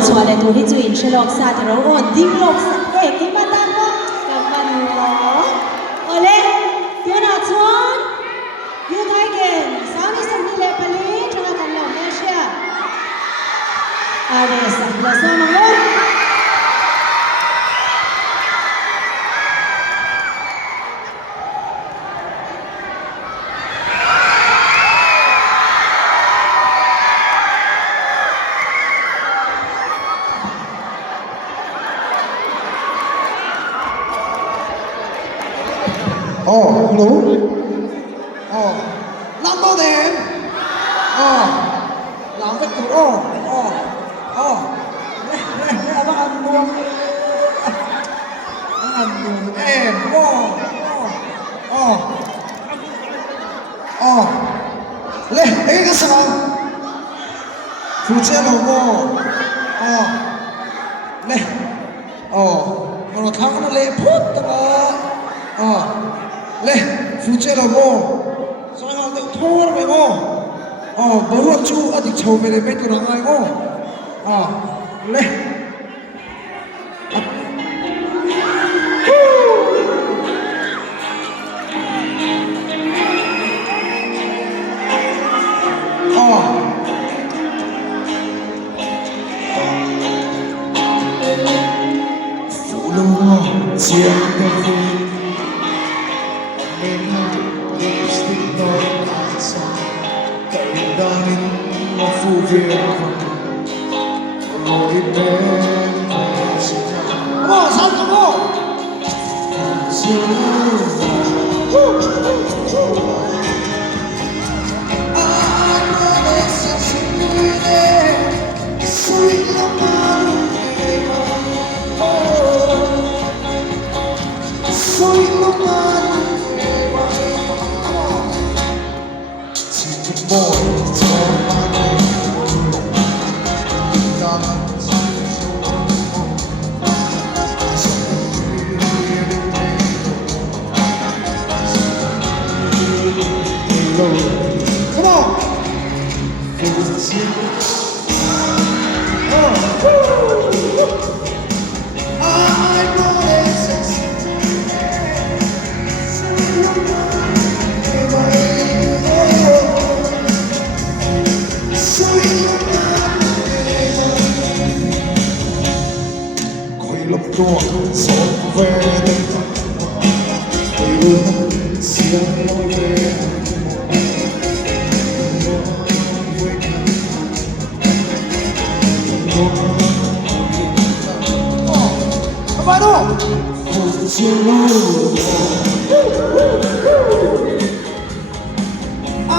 Soal itu hituin selok sa terawon dinglok sa kimatan mo kapan mo oleh dia nak cuan dia taigen sami sami le pali jangan kalau Malaysia ada sebelah sana lo Oh, hello. Oh, number them. Oh, làm cái tụ. Nó ăn luôn. Nó ăn luôn. Em, Lê, ấy cái sao? Phụ chế lầu Lê. Nó thắng nó lê phút tao. Lê, phụ chế là mô Sao họ tự thô ra mày mô bố họ chú ở địch chầu về đây mấy tụi nó ngay mô Lê Phụ lô chiếc đôi vui Come on! Come on!